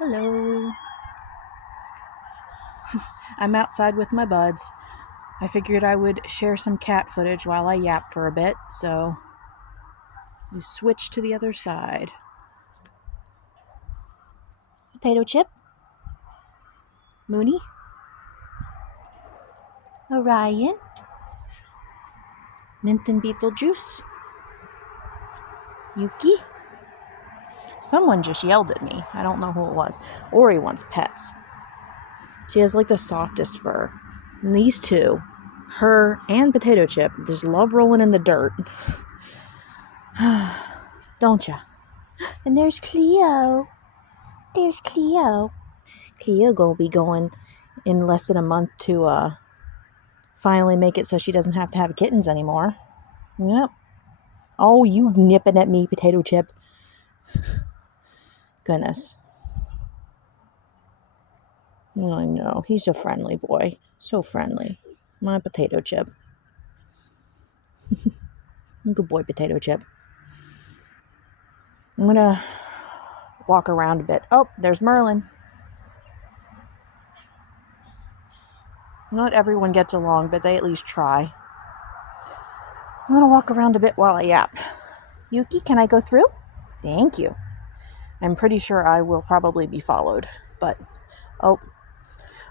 Hello. I'm outside with my buds. I figured I would share some cat footage while I yap for a bit, so you switch to the other side. Potato Chip? Mooney? Orion? Mint and Beetlejuice? Yuki? Someone just yelled at me. I don't know who it was. Ori wants pets. She has like the softest fur. And these two, her and Potato Chip, just love rolling in the dirt. Don't ya? And there's Cleo. There's Cleo. Cleo gonna be going in less than a month to finally make it so she doesn't have to have kittens anymore. Yep. Oh, you nipping at me, Potato Chip. Goodness. I know. He's a friendly boy. So friendly. My Potato Chip. Good boy, Potato Chip. I'm gonna walk around a bit. Oh, there's Merlin. Not everyone gets along, but they at least try. I'm gonna walk around a bit while I yap. Yuki, can I go through? Thank you. I'm pretty sure I will probably be followed, but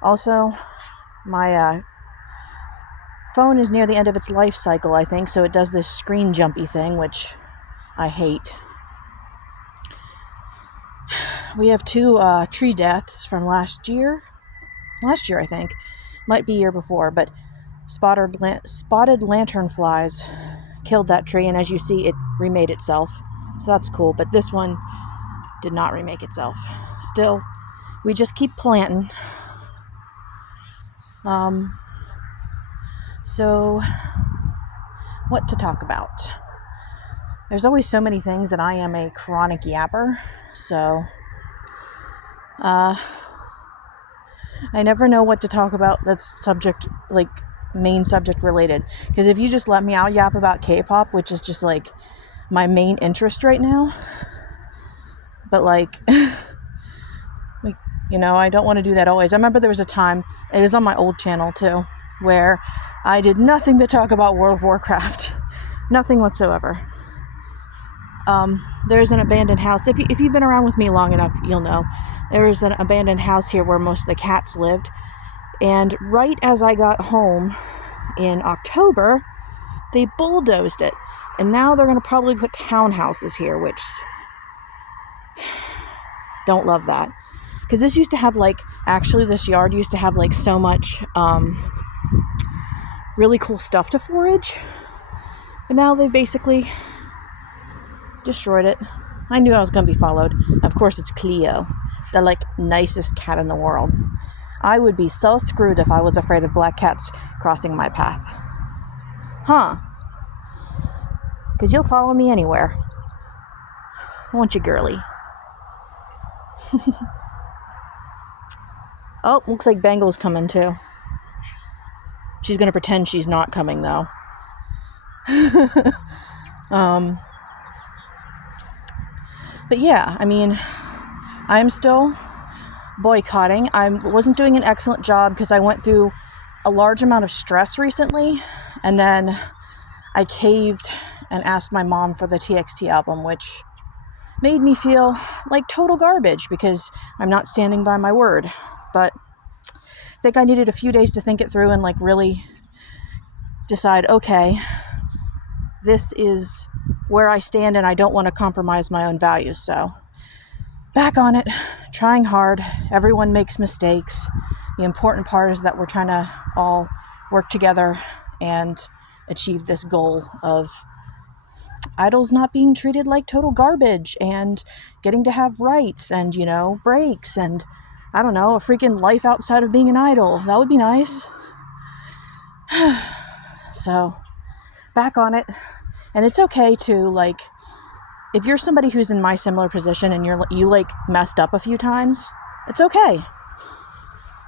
also my phone is near the end of its life cycle, I think, so it does this screen jumpy thing, which I hate. We have two tree deaths from last year, I think, might be year before, but spotted lanternflies killed that tree, and as you see, it remade itself, so that's cool. But this one did not remake itself. Still, we just keep planting. So what to talk about? There's always so many things, and I am a chronic yapper, so I never know what to talk about that's main subject related, because if you just let me, I'll yap about K-pop, which is just like my main interest right now, but I don't want to do that always. I remember there was a time, it was on my old channel too, where I did nothing but talk about World of Warcraft. Nothing whatsoever. There's an abandoned house. If you've been around with me long enough, you'll know. There is an abandoned house here where most of the cats lived. And right as I got home in October, they bulldozed it. And now they're going to probably put townhouses here, which don't love that. Because this used to have this yard used to have so much really cool stuff to forage. But now they basically destroyed it. I knew I was going to be followed. Of course, it's Cleo, the nicest cat in the world. I would be so screwed if I was afraid of black cats crossing my path. Huh? Because you'll follow me anywhere. Won't you, girly? Oh, looks like Bengal's coming too. She's going to pretend she's not coming though. But yeah, I mean, I'm still boycotting. I wasn't doing an excellent job because I went through a large amount of stress recently, and then I caved and asked my mom for the TXT album, which made me feel like total garbage because I'm not standing by my word. But I think I needed a few days to think it through and really decide, okay, this is where I stand and I don't want to compromise my own values. So back on it, trying hard. Everyone makes mistakes. The important part is that we're trying to all work together and achieve this goal of idols not being treated like total garbage and getting to have rights and, breaks and, I don't know, a freaking life outside of being an idol. That would be nice. So, back on it. And it's okay to, if you're somebody who's in my similar position and you messed up a few times, it's okay.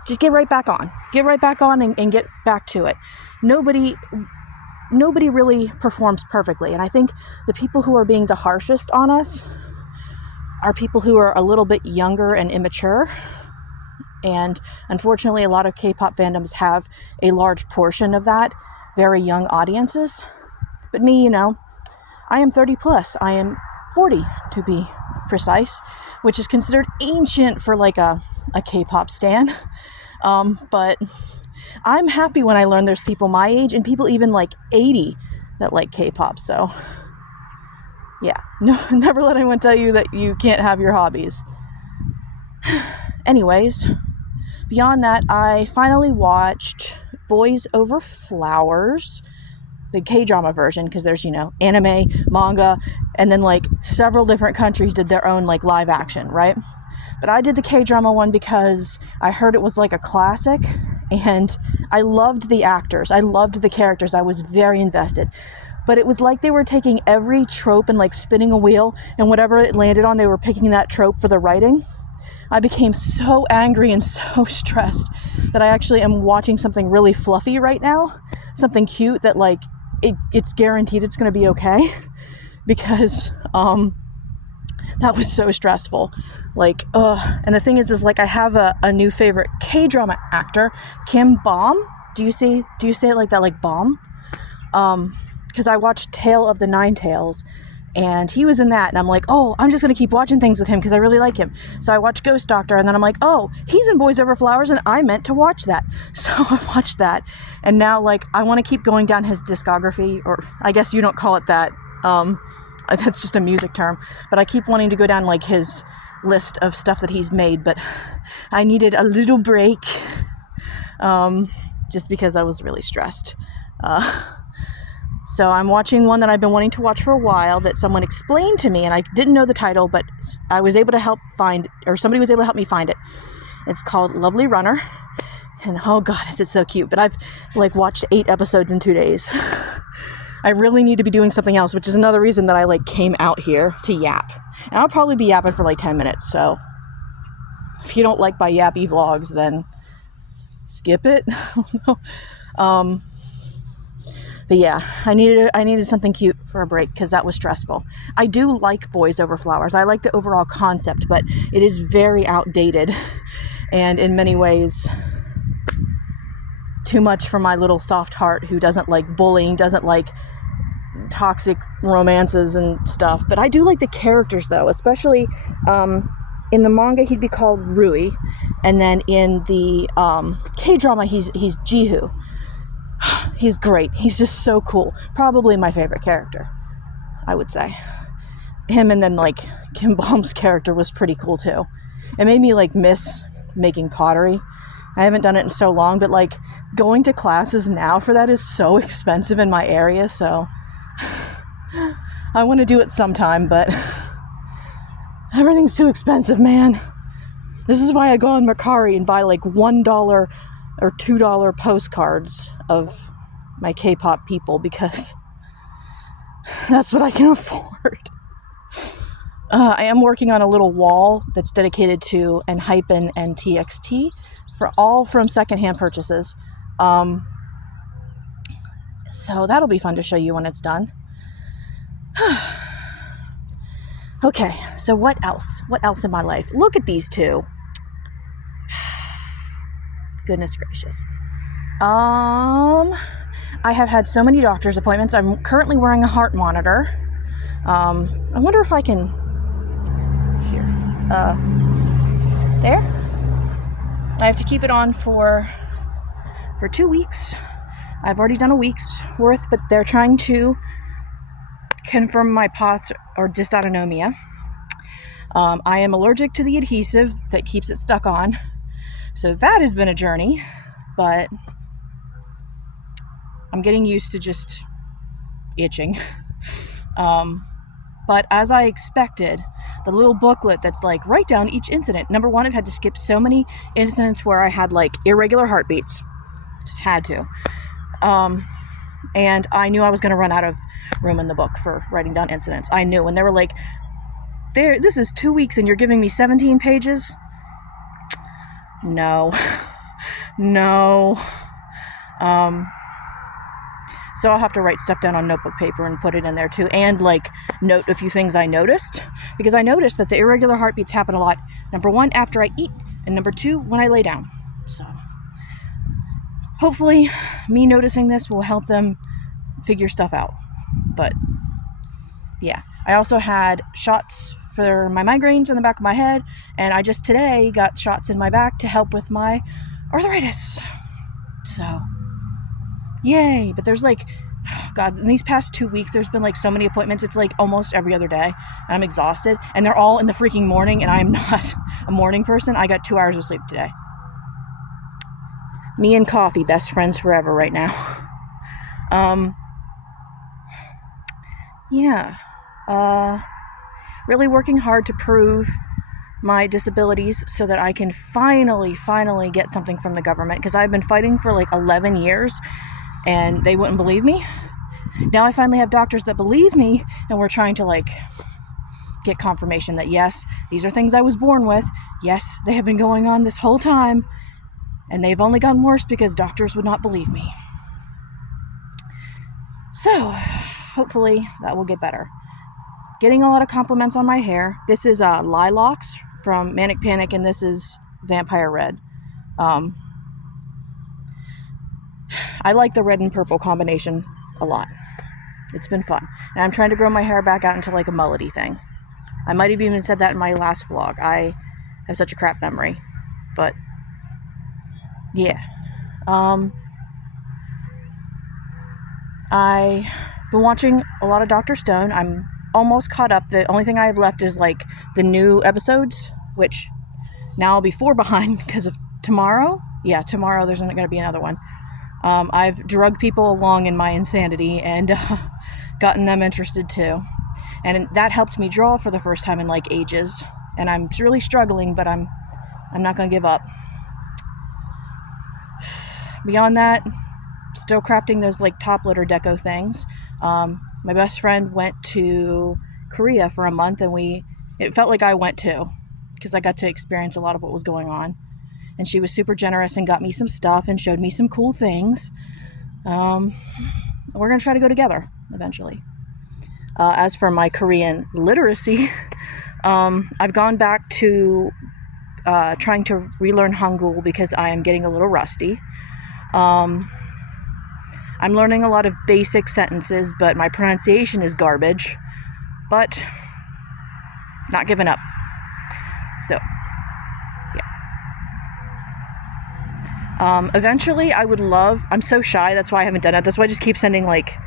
Just get right back on. Get right back on and get back to it. Nobody really performs perfectly. And I think the people who are being the harshest on us are people who are a little bit younger and immature. And unfortunately, a lot of K-pop fandoms have a large portion of that, very young audiences. But me, I am 30 plus. I am 40 to be precise, which is considered ancient for like a K-pop stan. But I'm happy when I learn there's people my age and people even like 80 that like K-pop. So yeah, no, never let anyone tell you that you can't have your hobbies. Anyways, beyond that, I finally watched Boys Over Flowers, the K-drama version, because there's, anime, manga, and then like several different countries did their own like live action, right? But I did the K-drama one because I heard it was like a classic, and I loved the actors. I loved the characters. I was very invested. But it was like they were taking every trope and like spinning a wheel, and whatever it landed on, they were picking that trope for the writing. I became so angry and so stressed that I actually am watching something really fluffy right now. Something cute that like, it's guaranteed it's going to be okay. Because, that was so stressful. Like, and the thing is like I have a new favorite K-drama actor, Kim Bom. Do you say it like that, like Bom? Because I watched Tale of the Nine Tails, and he was in that, and I'm like, oh, I'm just going to keep watching things with him because I really like him. So I watched Ghost Doctor, and then I'm like, oh, he's in Boys Over Flowers, and I meant to watch that. So I watched that, and now, like, I want to keep going down his discography, or I guess you don't call it that. That's just a music term. But I keep wanting to go down, like, his list of stuff that he's made, but I needed a little break, just because I was really stressed. So I'm watching one that I've been wanting to watch for a while that someone explained to me, and I didn't know the title, but I was able to somebody was able to help me find it. It's called Lovely Runner, and oh god, is it so cute. But I've like watched 8 episodes in 2 days. I really need to be doing something else, which is another reason that I like came out here to yap. And I'll probably be yapping for like 10 minutes, so if you don't like my yappy vlogs, then skip it. But yeah, I needed something cute for a break because that was stressful. I do like Boys Over Flowers. I like the overall concept, but it is very outdated and in many ways too much for my little soft heart who doesn't like bullying, doesn't like toxic romances and stuff. But I do like the characters though, especially in the manga he'd be called Rui, and then in the K-drama he's Jihu. He's great. He's just so cool. Probably my favorite character, I would say. Him, and then like Kim Bom's character was pretty cool too. It made me like miss making pottery. I haven't done it in so long, but like going to classes now for that is so expensive in my area, so I want to do it sometime, but everything's too expensive, man. This is why I go on Mercari and buy like $1 or $2 postcards of my K-pop people, because that's what I can afford. I am working on a little wall that's dedicated to Enhypen and TXT, all from secondhand purchases. So that'll be fun to show you when it's done. Okay, so what else? What else in my life? Look at these two. Goodness gracious. I have had so many doctor's appointments. I'm currently wearing a heart monitor. I wonder if I can... Here. There? I have to keep it on for 2 weeks. I've already done a week's worth, but they're trying to confirm my POTS or dysautonomia. I am allergic to the adhesive that keeps it stuck on. So that has been a journey, but I'm getting used to just itching. But as I expected, the little booklet that's like, write down each incident. Number one, I've had to skip so many incidents where I had like irregular heartbeats. Just had to. And I knew I was going to run out of room in the book for writing down incidents. I knew. And they were like, this is 2 weeks and you're giving me 17 pages? No. No. So I'll have to write stuff down on notebook paper and put it in there too, and like note a few things I noticed, because I noticed that the irregular heartbeats happen a lot. Number one, after I eat, and number two, when I lay down. So hopefully me noticing this will help them figure stuff out. But yeah, I also had shots for my migraines in the back of my head, and I just today got shots in my back to help with my arthritis. So yay. But there's like, God, in these past 2 weeks, there's been like so many appointments. It's like almost every other day, and I'm exhausted, and they're all in the freaking morning, and I'm not a morning person. I got 2 hours of sleep today. Me and coffee, best friends forever right now. Yeah. Really working hard to prove my disabilities so that I can finally get something from the government, because I've been fighting for like 11 years and they wouldn't believe me. Now I finally have doctors that believe me, and we're trying to like get confirmation that yes, these are things I was born with. Yes, they have been going on this whole time, and they've only gotten worse because doctors would not believe me. So hopefully that will get better. Getting a lot of compliments on my hair. This is Lilacs from Manic Panic, and this is Vampire Red. I like the red and purple combination a lot. It's been fun. And I'm trying to grow my hair back out into like a mullety thing. I might have even said that in my last vlog. I have such a crap memory. But yeah. I've been watching a lot of Dr. Stone. I'm almost caught up. The only thing I have left is like the new episodes, which now I'll be 4 behind because of tomorrow. Yeah, tomorrow there's going to be another one. I've drugged people along in my insanity and gotten them interested too. And that helped me draw for the first time in like ages. And I'm really struggling, but I'm not going to give up. Beyond that, still crafting those like top litter deco things. My best friend went to Korea for a month, and it felt like I went too, because I got to experience a lot of what was going on. And she was super generous and got me some stuff and showed me some cool things. We're going to try to go together eventually. As for my Korean literacy, I've gone back to trying to relearn Hangul because I am getting a little rusty. I'm learning a lot of basic sentences, but my pronunciation is garbage. But not giving up. So, yeah. Eventually, I would love... I'm so shy, that's why I haven't done it. That's why I just keep sending, like,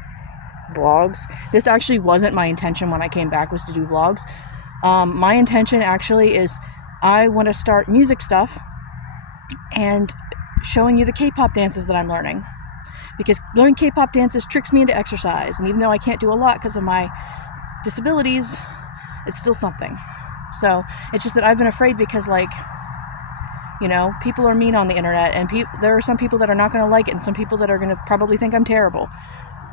vlogs. This actually wasn't my intention when I came back, was to do vlogs. My intention, actually, is I want to start music stuff and showing you the K-pop dances that I'm learning. Because learning K-pop dances tricks me into exercise. And even though I can't do a lot because of my disabilities, it's still something. So it's just that I've been afraid because, like, you know, people are mean on the internet, and there are some people that are not going to like it, and some people that are going to probably think I'm terrible.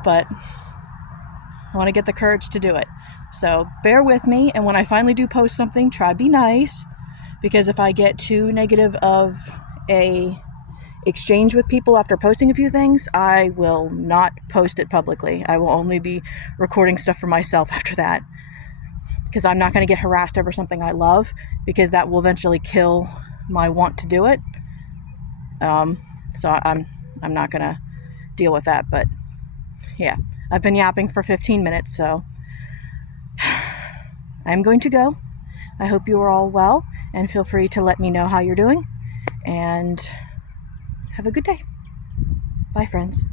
But I want to get the courage to do it. So bear with me, and when I finally do post something, try to be nice. Because if I get too negative of a exchange with people after posting a few things, I will not post it publicly. I will only be recording stuff for myself after that, because I'm not going to get harassed over something I love, because that will eventually kill my want to do it. So I'm not going to deal with that. But yeah, I've been yapping for 15 minutes, so I'm going to go. I hope you are all well, and feel free to let me know how you're doing, and have a good day. Bye, friends.